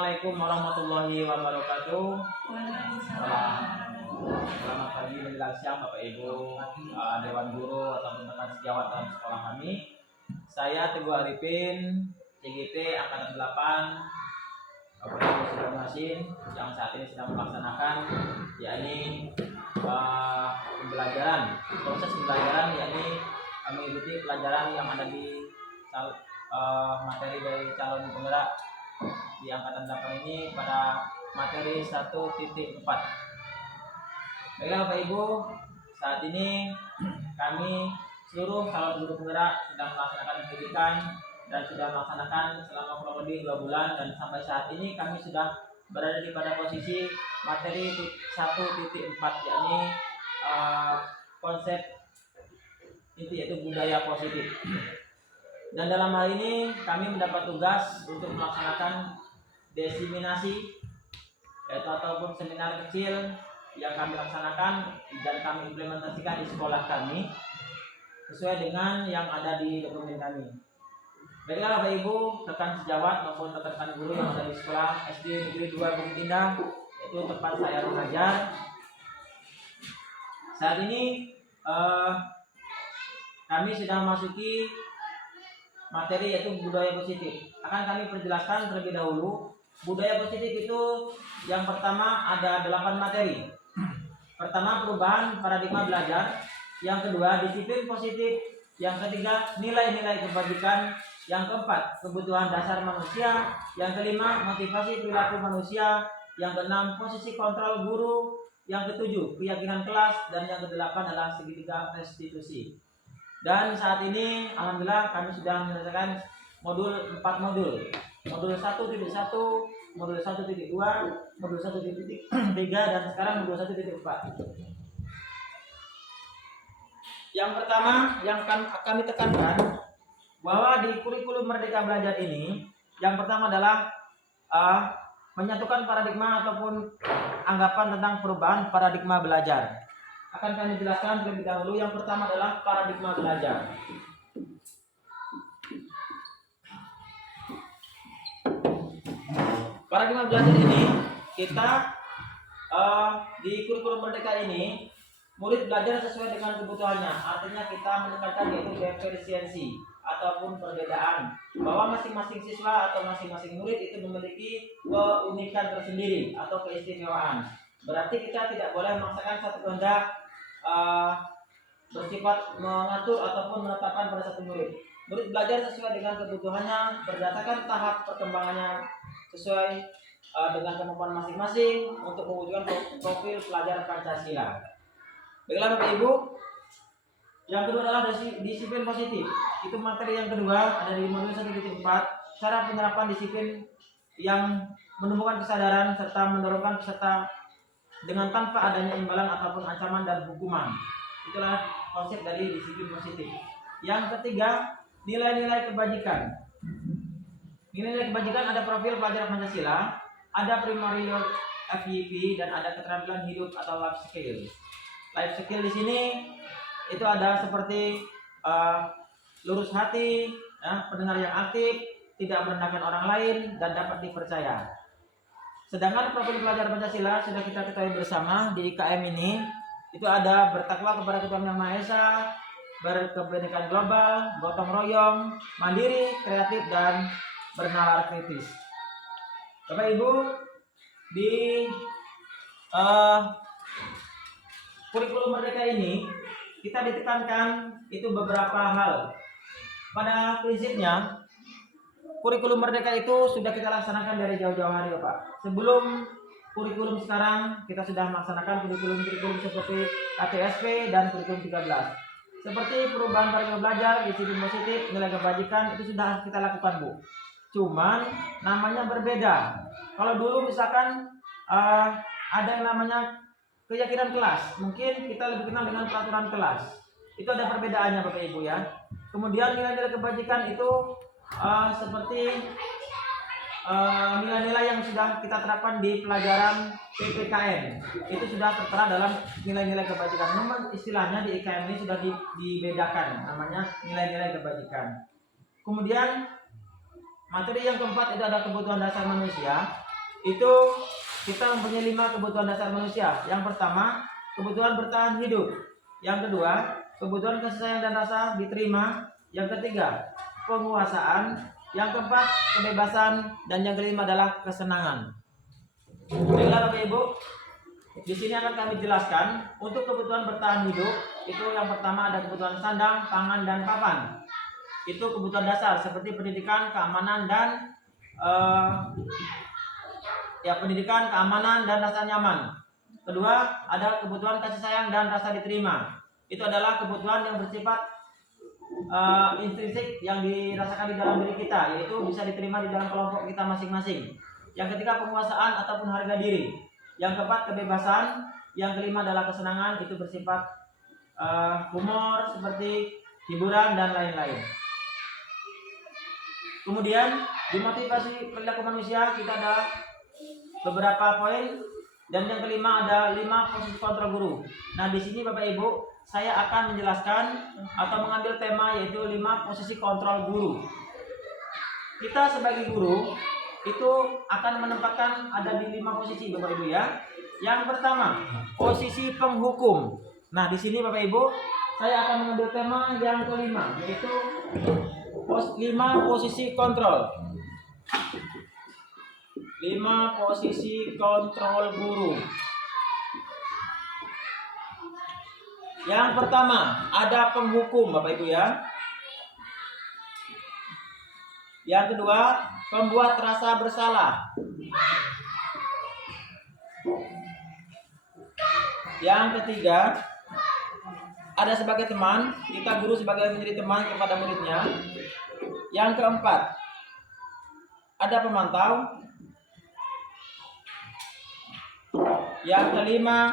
Assalamualaikum warahmatullahi wabarakatuh. Selamat pagi menjelang siang Bapak Ibu, Dewan Guru ataupun rekan sejawat dalam sekolah kami. Saya Teguh Arifin, CGT Angkatan 8, Bapak Ibu Saudara Masin, yang saat ini sedang melaksanakan yakni proses pembelajaran, yakni mengikuti pelajaran yang ada di materi dari calon penggerak di angkatan 8 ini pada materi 1.4. Baiklah Bapak Ibu, saat ini kami seluruh calon guru penggerak sedang melaksanakan pendidikan dan sudah melaksanakan selama kurang lebih 2 bulan, dan sampai saat ini kami sudah berada di pada posisi materi 1.4, yakni konsep inti yaitu budaya positif. Dan dalam hal ini kami mendapat tugas untuk melaksanakan diseminasi ataupun seminar kecil yang kami laksanakan dan kami implementasikan di sekolah kami sesuai dengan yang ada di dokumen kami. Baiklah Bapak Ibu, rekan sejawat maupun rekan guru yang ada di sekolah SD Negeri 2 Bukit Indah, itu tempat saya mengajar. Saat ini kami sedang memasuki materi yaitu budaya positif. Akan kami perjelaskan terlebih dahulu. Budaya positif itu yang pertama ada 8 materi. Pertama, perubahan paradigma belajar. Yang kedua, disiplin positif. Yang ketiga, nilai-nilai kebajikan. Yang keempat, kebutuhan dasar manusia. Yang kelima, motivasi perilaku manusia. Yang keenam, posisi kontrol guru. Yang ketujuh, keyakinan kelas. Dan yang kedelapan adalah segitiga restitusi. Dan saat ini alhamdulillah kami sudah menyelesaikan modul 4 modul. Modul 1.1, modul 1.2, modul 1.3 dan sekarang modul 1.4. Yang pertama yang kami tekankan bahwa di kurikulum Merdeka Belajar ini, yang pertama adalah menyatukan paradigma ataupun anggapan tentang perubahan paradigma belajar. Akan kami jelaskan terlebih dahulu. Yang pertama adalah paradigma belajar. Paradigma belajar ini kita di kurikulum Merdeka ini murid belajar sesuai dengan kebutuhannya. Artinya kita menekankan yaitu diferensiasi ataupun perbedaan, bahwa masing-masing siswa atau masing-masing murid itu memiliki keunikan tersendiri atau keistimewaan. Berarti kita tidak boleh memaksakan satu kehendak bersifat mengatur ataupun menetapkan pada satu murid. Murid belajar sesuai dengan kebutuhannya berdasarkan tahap perkembangannya sesuai dengan kemampuan masing-masing untuk mewujudkan profil pelajar Pancasila. Baiklah Bapak Ibu, yang kedua adalah disiplin positif. Itu materi yang kedua, ada di modul 1.4, cara penerapan disiplin yang menumbuhkan kesadaran serta mendorongkan peserta dengan tanpa adanya imbalan ataupun ancaman dan hukuman. Itulah konsep dari disiplin positif. Yang ketiga, nilai-nilai kebajikan. Nilai-nilai kebajikan ada profil pelajar Pancasila, ada primary FYP, dan ada keterampilan hidup atau life skill. Life skill di sini itu ada seperti lurus hati, pendengar yang aktif, tidak merendahkan orang lain, dan dapat dipercaya. Sedangkan profil pelajar Pancasila sudah kita ketahui bersama di IKM ini, itu ada bertakwa kepada Tuhan Yang Maha Esa, berkebinekaan global, gotong royong, mandiri, kreatif, dan bernalar kritis. Bapak Ibu, di kurikulum Merdeka ini kita ditekankan itu beberapa hal. Pada prinsipnya kurikulum Merdeka itu sudah kita laksanakan dari jauh-jauh hari Bapak. Sebelum kurikulum sekarang kita sudah melaksanakan kurikulum seperti KTSP dan kurikulum 13. Seperti perubahan paradigma belajar, disiplin positif, nilai kebajikan itu sudah kita lakukan Bu. Cuman namanya berbeda. Kalau dulu misalkan ada yang namanya keyakinan kelas, mungkin kita lebih kenal dengan peraturan kelas. Itu ada perbedaannya Bapak Ibu ya. Kemudian nilai-nilai kebajikan itu seperti nilai-nilai yang sudah kita terapkan di pelajaran PPKN itu sudah tertera dalam nilai-nilai kebajikan. Memang istilahnya di IKM ini sudah dibedakan, namanya nilai-nilai kebajikan. Kemudian materi yang keempat itu ada kebutuhan dasar manusia. itu kita mempunyai 5 kebutuhan dasar manusia. Yang pertama, kebutuhan bertahan hidup. Yang kedua, kebutuhan kasih sayang dan rasa diterima. Yang ketiga, penguasaan. Yang keempat, kebebasan. Dan yang kelima adalah kesenangan. Baiklah Bapak Ibu, di sini akan kami jelaskan untuk kebutuhan bertahan hidup. Itu yang pertama ada kebutuhan sandang, pangan, dan papan. Itu kebutuhan dasar seperti pendidikan, keamanan, dan pendidikan, keamanan, dan rasa nyaman. Kedua, ada kebutuhan kasih sayang dan rasa diterima. Itu adalah kebutuhan yang bersifat intrinsik yang dirasakan di dalam diri kita, yaitu bisa diterima di dalam kelompok kita masing-masing. Yang ketiga, penguasaan ataupun harga diri. Yang keempat, kebebasan. Yang kelima adalah kesenangan, itu bersifat humor, seperti hiburan dan lain-lain. Kemudian di motivasi perilaku manusia kita ada beberapa poin, dan yang kelima ada 5 posisi kontrol guru. Nah, di sini Bapak Ibu, saya akan menjelaskan atau mengambil tema yaitu 5 posisi kontrol guru. Kita sebagai guru itu akan menempatkan ada di 5 posisi Bapak Ibu ya. Yang pertama, posisi penghukum. Nah, di sini Bapak Ibu, saya akan mengambil tema yang kelima yaitu 5 posisi kontrol. 5 posisi kontrol guru. Yang pertama, ada penghukum Bapak Ibu ya. Yang kedua, pembuat rasa bersalah. Yang ketiga, ada sebagai teman, kita guru sebagai menjadi teman kepada muridnya. Yang keempat, ada pemantau. Yang kelima,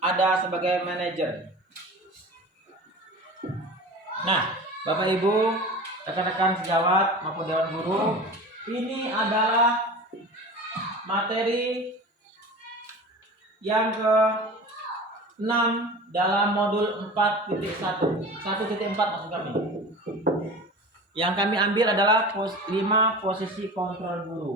ada sebagai manajer. Nah, Bapak Ibu, rekan-rekan sejawat maupun dewan guru, ini adalah materi yang ke-6 dalam modul 4.1. 1.4 maksud kami. Yang kami ambil adalah 5 posisi kontrol guru.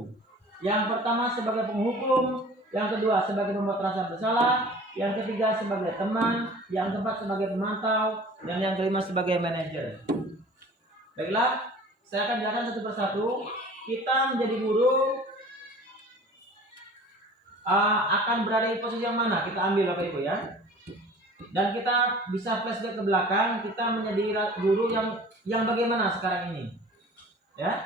Yang pertama sebagai penghukum, yang kedua sebagai pembuat rasa bersalah, yang ketiga sebagai teman, yang keempat sebagai pemantau, dan yang kelima sebagai manajer. Baiklah, saya akan jelaskan satu persatu. Kita menjadi guru akan berada di posisi yang mana? Kita ambil Bapak Ibu ya. Dan kita bisa flashback ke belakang, kita menjadi guru yang bagaimana sekarang ini? Ya.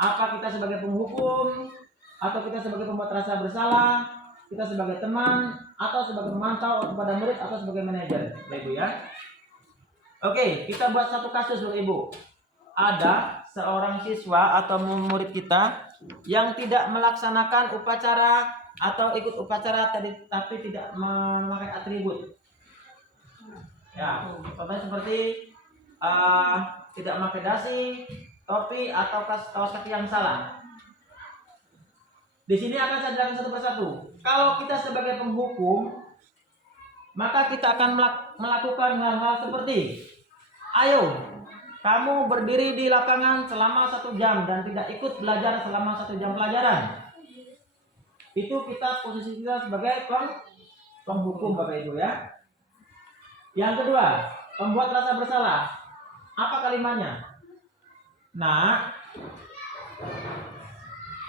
Apa kita sebagai penghukum, atau kita sebagai pembuat rasa bersalah, kita sebagai teman, atau sebagai pemantau kepada murid, atau sebagai manajer, Bapak Ibu ya. Oke, kita buat satu kasus Bapak Ibu. Ada seorang siswa atau murid kita yang tidak melaksanakan upacara atau ikut upacara tapi tidak memakai atribut. Ya, contohnya seperti tidak memakai dasi, topi, atau kaos kaki yang salah. Di sini akan saya jelaskan satu persatu. Kalau kita sebagai penghukum, maka kita akan melakukan hal-hal seperti, ayo, kamu berdiri di lapangan selama 1 jam dan tidak ikut belajar selama 1 jam pelajaran. Itu kita posisi kita sebagai penghukum Bapak Ibu ya. Yang kedua, pembuat rasa bersalah. Apa kalimatnya? Nah,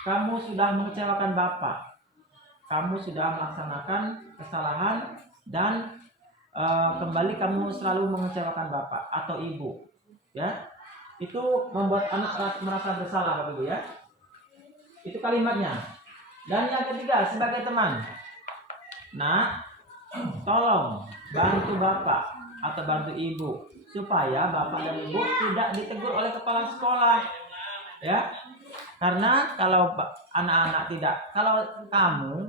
kamu sudah mengecewakan Bapak. Kamu sudah melaksanakan kesalahan dan kembali kamu selalu mengecewakan Bapak atau Ibu. Ya. Itu membuat anak merasa bersalah Bapak Ibu ya. Itu kalimatnya. Dan yang ketiga sebagai teman. Nah, tolong bantu Bapak atau bantu Ibu supaya Bapak dan Ibu tidak ditegur oleh kepala sekolah. Ya. Karena kalau anak-anak kalau kamu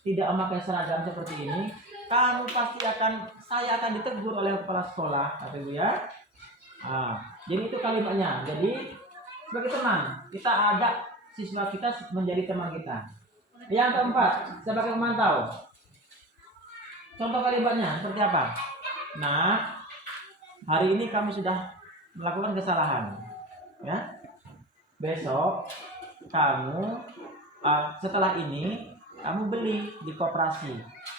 tidak memakai seragam seperti ini, saya akan ditegur oleh kepala sekolah, Bapak Ibu ya. Jadi itu kalimatnya. Jadi sebagai teman, kita ajak siswa kita menjadi teman kita. Yang keempat, sebagai pemantau. Contoh kalimatnya seperti apa? Nah, hari ini kamu sudah melakukan kesalahan, ya. Besok kamu setelah ini kamu beli di koperasi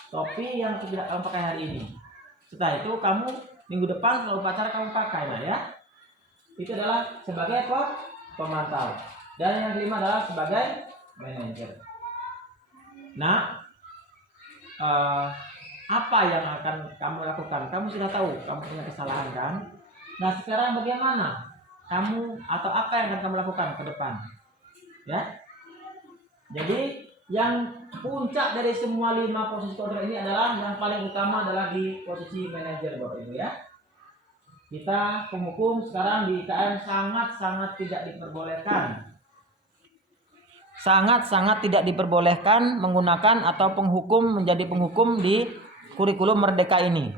topi yang tidak kamu pakai hari ini. Setelah itu kamu minggu depan kalau upacara kamu pakai, nah ya. Itu adalah sebagai pemantau. Dan yang kelima adalah sebagai manajer. Nah, apa yang akan kamu lakukan? Kamu sudah tahu kamu punya kesalahan kan? Nah, sekarang bagaimana kamu atau apa yang akan kamu lakukan ke depan? Ya. Jadi yang puncak dari semua 5 posisi kontrol ini adalah yang paling utama adalah di posisi manajer, Bapak Ibu ya. Kita penghukum sekarang di IKM sangat-sangat tidak diperbolehkan. Sangat-sangat tidak diperbolehkan menggunakan atau penghukum menjadi penghukum di kurikulum Merdeka ini.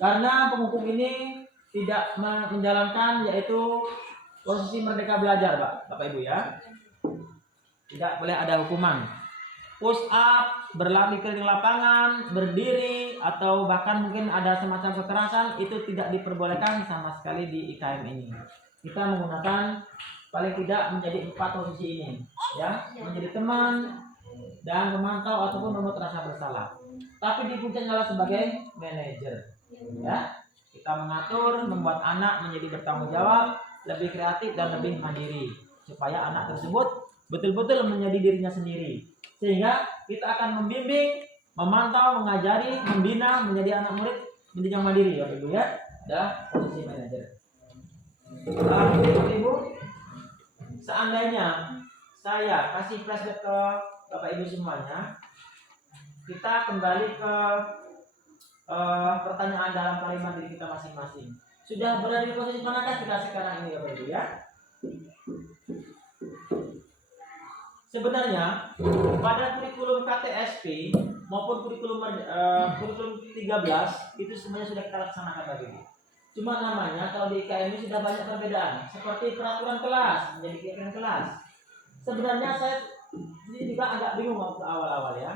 Karena penghukum ini tidak menjalankan yaitu posisi Merdeka Belajar, Bapak Ibu ya. Tidak boleh ada hukuman. Push up, berlari keliling lapangan, berdiri, atau bahkan mungkin ada semacam kekerasan, itu tidak diperbolehkan sama sekali di IKM ini. Kita menggunakan paling tidak menjadi 4 posisi ini, ya, menjadi teman dan memantau ataupun membuat rasa bersalah. Tapi di puncaknya adalah sebagai manajer, ya. Kita mengatur, membuat anak menjadi bertanggung jawab, lebih kreatif dan lebih mandiri, supaya anak tersebut betul-betul menjadi dirinya sendiri, sehingga kita akan membimbing, memantau, mengajari, membina menjadi anak murid menjadi yang mandiri, ya Ibu ya. Adalah posisi manajer. Ibu, seandainya saya kasih flashback ke Bapak Ibu semuanya, kita kembali ke pertanyaan dalam kalimat diri kita masing-masing. Sudah berada di posisi manakah kita sekarang ini, Bapak Ibu ya? Sebenarnya pada kurikulum KTSP maupun kurikulum 13 itu semuanya sudah kita laksanakan tadi. Cuma namanya kalau di IKM ini sudah banyak perbedaan, seperti peraturan kelas menjadi keyakinan kelas. Sebenarnya saya ini juga agak bingung waktu awal-awal ya.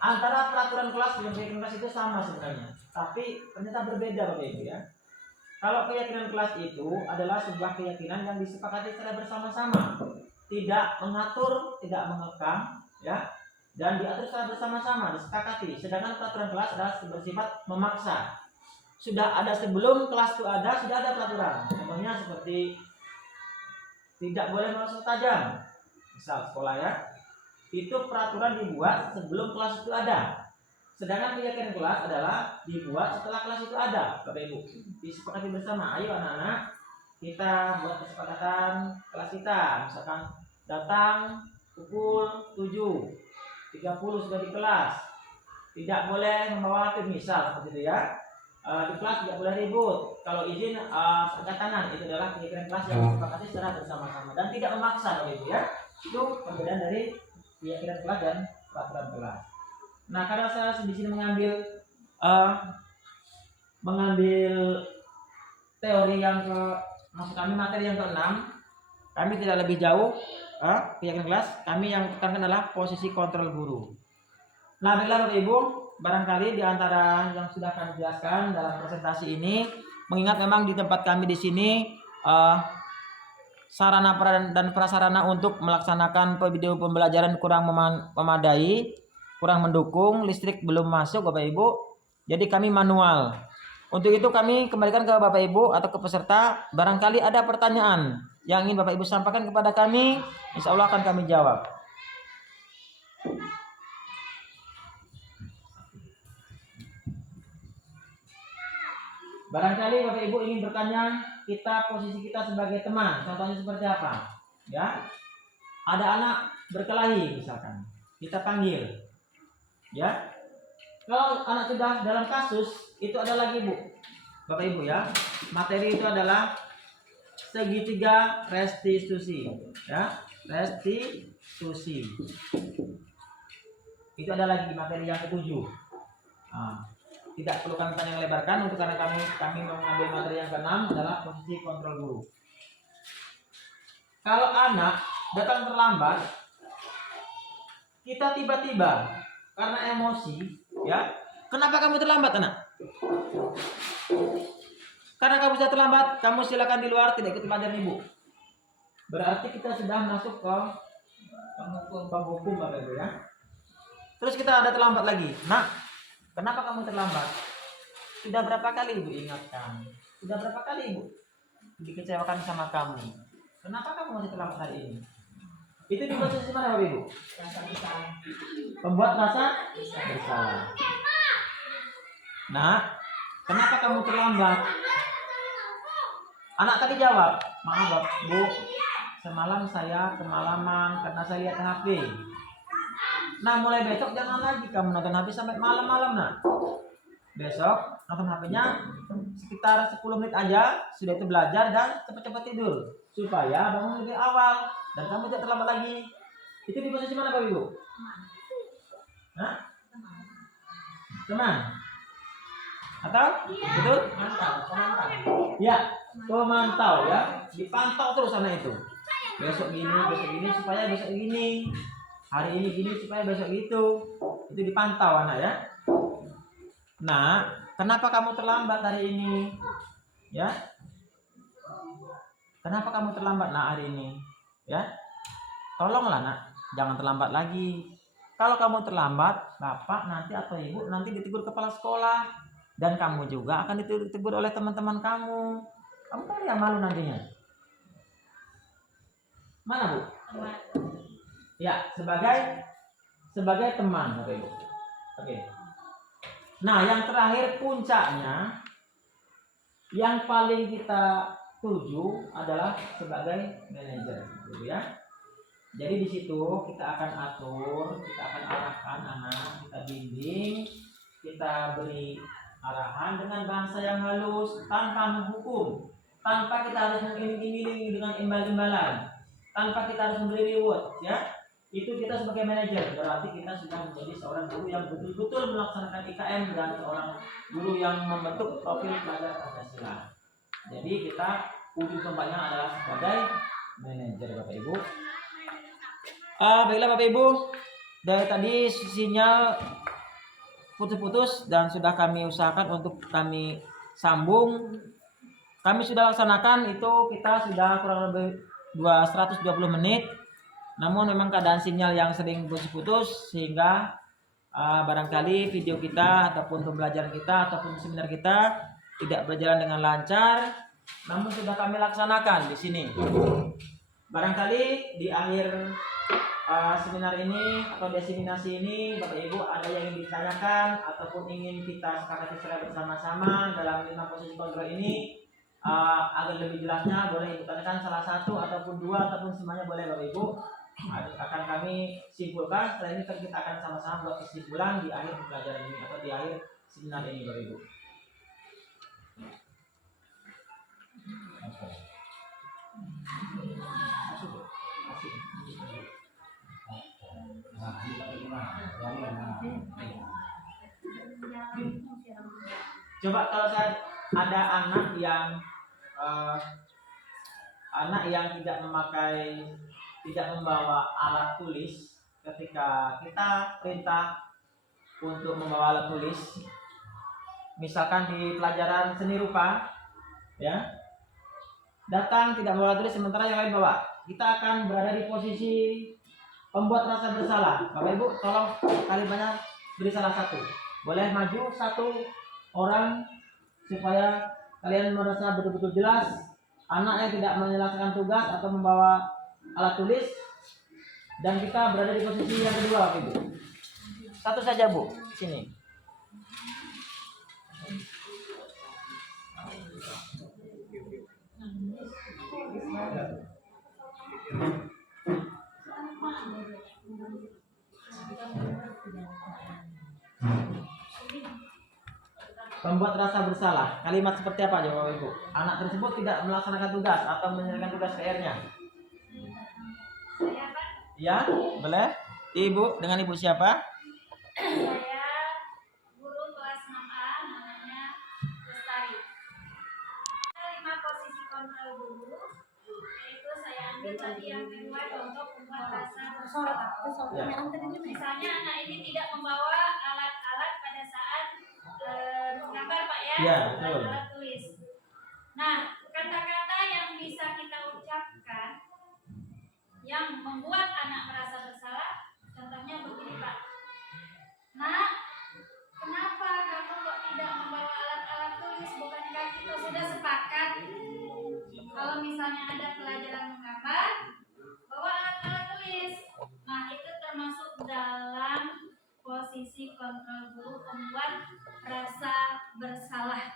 Antara peraturan kelas dengan keyakinan kelas itu sama sebenarnya, tapi ternyata berbeda Bapak Ibu ya. Kalau keyakinan kelas itu adalah sebuah keyakinan yang disepakati secara bersama-sama, tidak mengatur, tidak mengekang, ya, dan diatur secara bersama-sama, disepakati. Sedangkan peraturan kelas adalah bersifat memaksa. Sudah ada sebelum kelas itu ada, sudah ada peraturan. Contohnya seperti tidak boleh menusuk tajam, misal sekolah ya, itu peraturan dibuat sebelum kelas itu ada. Sedangkan keyakinan kelas adalah dibuat setelah kelas itu ada, Bapak Ibu. Disepakati bersama, ayo anak-anak, kita buat kesepakatan kelas kita, misalkan datang pukul 7.30 sudah di kelas, tidak boleh membawa HP misal seperti itu ya. Di kelas tidak boleh ribut, kalau izin angkat tangan. Itu adalah keyakinan kelas yang disepakati secara bersama-sama dan tidak memaksa, Bapak Ibu ya. Itu perbedaan dari keyakinan kelas dan peraturan kelas. Nah, karena saya di sini mengambil teori yang maksud kami materi yang ke-6, kami tidak lebih jauh keyakinan kelas, kami yang tekankan adalah posisi kontrol guru. Nah, baiklah Bapak Ibu, barangkali di antara yang sudah kami jelaskan dalam presentasi ini, mengingat memang di tempat kami di sini sarana dan prasarana untuk melaksanakan video pembelajaran kurang memadai, kurang mendukung, listrik belum masuk Bapak Ibu, jadi kami manual. Untuk itu kami kembalikan ke Bapak Ibu atau ke peserta, barangkali ada pertanyaan yang ingin Bapak Ibu sampaikan kepada kami, insya Allah akan kami jawab. Barangkali Bapak Ibu ingin bertanya, posisi kita sebagai teman, contohnya seperti apa? Ya, ada anak berkelahi misalkan, kita panggil, ya. Kalau anak sudah dalam kasus, itu ada lagi Bu, Bapak Ibu ya. Materi itu adalah segitiga restitusi, ya, restitusi. Itu ada lagi materi yang ke-7. Tidak perlu kami panjang lebarkan untuk karena kami mengambil materi yang ke-6 adalah posisi kontrol guru. Kalau anak datang terlambat, kita tiba-tiba karena emosi, ya. Kenapa kamu terlambat, anak? Karena kamu sudah terlambat, kamu silakan di luar, tidak ikut pelajaran ibu. Berarti kita sudah masuk ke Penghukum Bapak Ibu ya. Terus kita ada terlambat lagi. Nak, kenapa kamu terlambat? Sudah berapa kali Ibu ingatkan? Sudah berapa kali Ibu dikecewakan sama kamu? Kenapa kamu masih terlambat hari ini? Itu di posisi mana Bapak Ibu? Rasa bersalah. Pembuat rasa bersalah. Nah, kenapa kamu terlambat? Anak tadi jawab, maaf Bu, semalam saya kemalaman karena saya lihat HP. Nah, mulai besok jangan lagi kamu nonton HP sampai malam-malam, nak. Besok nonton HP-nya sekitar 10 menit aja, sudah itu belajar dan cepat-cepat tidur supaya bangun lebih awal dan kamu tidak terlambat lagi. Itu di posisi mana Bapak Ibu? Hah? Teman? Atau? Betul? Pemantau. Ya, pemantau ya. Dipantau terus anak itu. Besok gini supaya besok gini. Hari ini gini supaya besok gitu. Itu dipantau anak ya. Nah, kenapa kamu terlambat hari ini? Ya. Kenapa kamu terlambat hari ini? Ya. Tolonglah nak, jangan terlambat lagi. Kalau kamu terlambat, Bapak nanti atau Ibu nanti ditegur kepala sekolah dan kamu juga akan ditegur oleh teman-teman kamu. Kamu kan yang malu nantinya. Mana Bu? Ya, sebagai teman Bapak Ibu. Oke. Nah, yang terakhir puncaknya yang paling kita tuju adalah sebagai manajer, gitu ya. Jadi di situ kita akan atur, kita akan arahkan anak, kita bimbing, kita beri arahan dengan bahasa yang halus, tanpa menghukum, tanpa kita harus mengiming-imingi dengan imbal-imbalan, tanpa kita harus memberi reward, ya. Itu kita sebagai manajer, berarti kita sudah menjadi seorang guru yang betul-betul melaksanakan IKM dan seorang guru yang membentuk profil pelajar Pancasila. Jadi kita ujung tombaknya adalah sebagai manajer Bapak Ibu. Baiklah Bapak Ibu, dari tadi sinyal putus-putus dan sudah kami usahakan untuk kami sambung. Kami sudah laksanakan itu, kita sudah kurang lebih 120 menit. Namun memang keadaan sinyal yang sering putus-putus sehingga barangkali video kita ataupun pembelajaran kita ataupun seminar kita tidak berjalan dengan lancar. Namun sudah kami laksanakan di sini. Barangkali di akhir seminar ini atau diseminasi ini Bapak Ibu ada yang ingin ditanyakan ataupun ingin kita sepakati secara bersama-sama dalam 5 posisi kontrol ini, agar lebih jelasnya boleh Ibu tanyakan salah satu ataupun 2 ataupun semuanya boleh Bapak Ibu. Akan kami simpulkan. Setelah ini kita akan sama-sama buat kesimpulan di akhir pembelajaran ini atau di akhir seminar ini Bapak Ibu. Coba kalau saya ada anak yang tidak membawa alat tulis, ketika kita perintah untuk membawa alat tulis, misalkan di pelajaran seni rupa, ya, datang tidak membawa alat tulis sementara yang lain bawa, kita akan berada di posisi pembuat rasa bersalah. Bapak Ibu tolong kalimatnya beri salah satu. Boleh maju satu orang supaya kalian merasa betul-betul jelas anak yang tidak menyelesaikan tugas atau membawa alat tulis, dan kita berada di posisi yang kedua Bapak Ibu. Satu saja Bu, sini. Pembuat rasa bersalah, kalimat seperti apa jawab Ibu? Anak tersebut tidak melaksanakan tugas atau menyelesaikan tugas PR-nya. Ya, boleh. Ibu, dengan Ibu siapa? Saya guru kelas 6A, namanya Lestari. 5 posisi kontrol dulu, yaitu saya ambil tadi yang kedua contoh pembuat rasa bersalah. Misalnya anak ini tidak membawa alat-alat pada saat menggambar Pak ya, alat tulis. Nah, kata-kata yang bisa kita ucapkan yang membuat anak merasa bersalah. Contohnya begini Pak. Nak, kenapa kamu kok tidak membawa alat-alat tulis? Bukankah kita sudah sepakat kalau misalnya ada pelajaran menggambar, bawa alat-alat tulis. Nah, itu termasuk dalam posisi kontrol guru membuat rasa bersalah.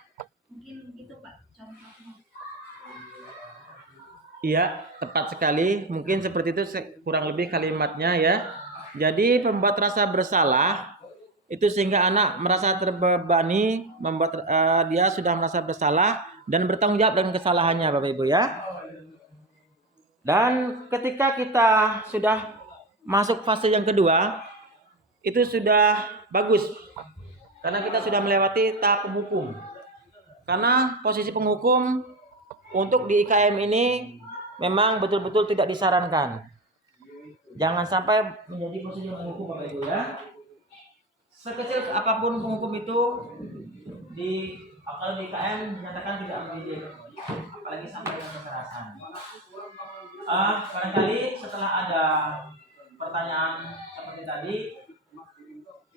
Mungkin begitu Pak contohnya. Iya, tepat sekali. Mungkin seperti itu kurang lebih kalimatnya ya. Jadi pembuat rasa bersalah itu sehingga anak merasa terbebani, membuat dia sudah merasa bersalah dan bertanggung jawab dengan kesalahannya, Bapak Ibu ya. Dan ketika kita sudah masuk fase yang kedua, itu sudah bagus. Karena kita sudah melewati tahap penghukum. Karena posisi penghukum untuk di IKM ini memang betul-betul tidak disarankan. Jangan sampai menjadi posisi penghukum, Bapak Ibu ya. Sekecil apapun penghukum itu kalau di IKM dinyatakan tidak mendidik, apalagi sampai dengan kekerasan. Barangkali setelah ada pertanyaan seperti tadi,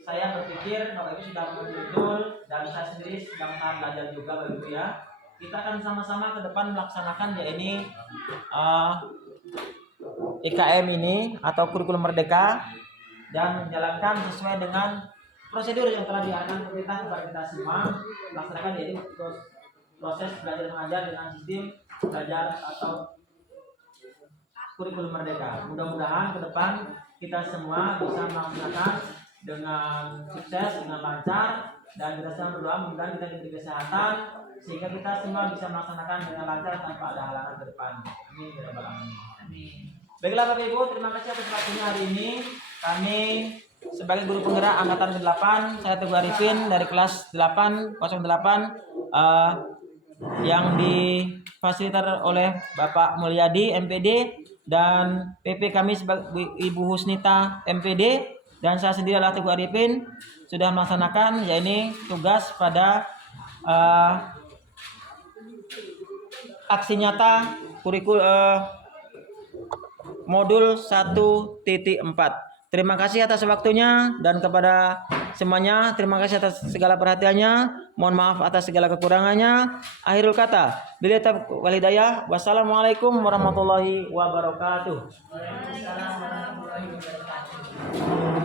saya berpikir Bapak Ibu sudah mengerti betul dan saya sendiri sedang tahap belajar juga, Bapak Ibu ya. Kita akan sama-sama ke depan melaksanakan ini IKM ini atau kurikulum merdeka dan menjalankan sesuai dengan prosedur yang telah diarahkan pemerintah kepada kita semua. Melaksanakan yaitu proses belajar mengajar dengan sistem belajar atau kurikulum merdeka. Mudah-mudahan ke depan kita semua bisa melaksanakan dengan sukses, dengan lancar, dan kita semua berdoa mudah-mudahan kita diberi kesehatan sehingga kita semua bisa melaksanakan dengan lancar tanpa ada halangan ke depan. Amin ya rabbal alamin. Amin. Baiklah Bapak Ibu, terima kasih atas waktunya hari ini. Kami sebagai guru penggerak angkatan ke-8, saya Teguh Arifin dari kelas 808 yang difasilitasi oleh Bapak Mulyadi MPD dan PP kami sebagai Ibu Husnita MPD dan saya sendiri adalah Teguh Arifin sudah melaksanakan yakni tugas pada aksi nyata modul 1.4. Terima kasih atas waktunya dan kepada semuanya terima kasih atas segala perhatiannya. Mohon maaf atas segala kekurangannya. Akhirul kata, billahi taufiq wal hidayah. Wassalamualaikum warahmatullahi wabarakatuh. Waalaikumsalam warahmatullahi wabarakatuh.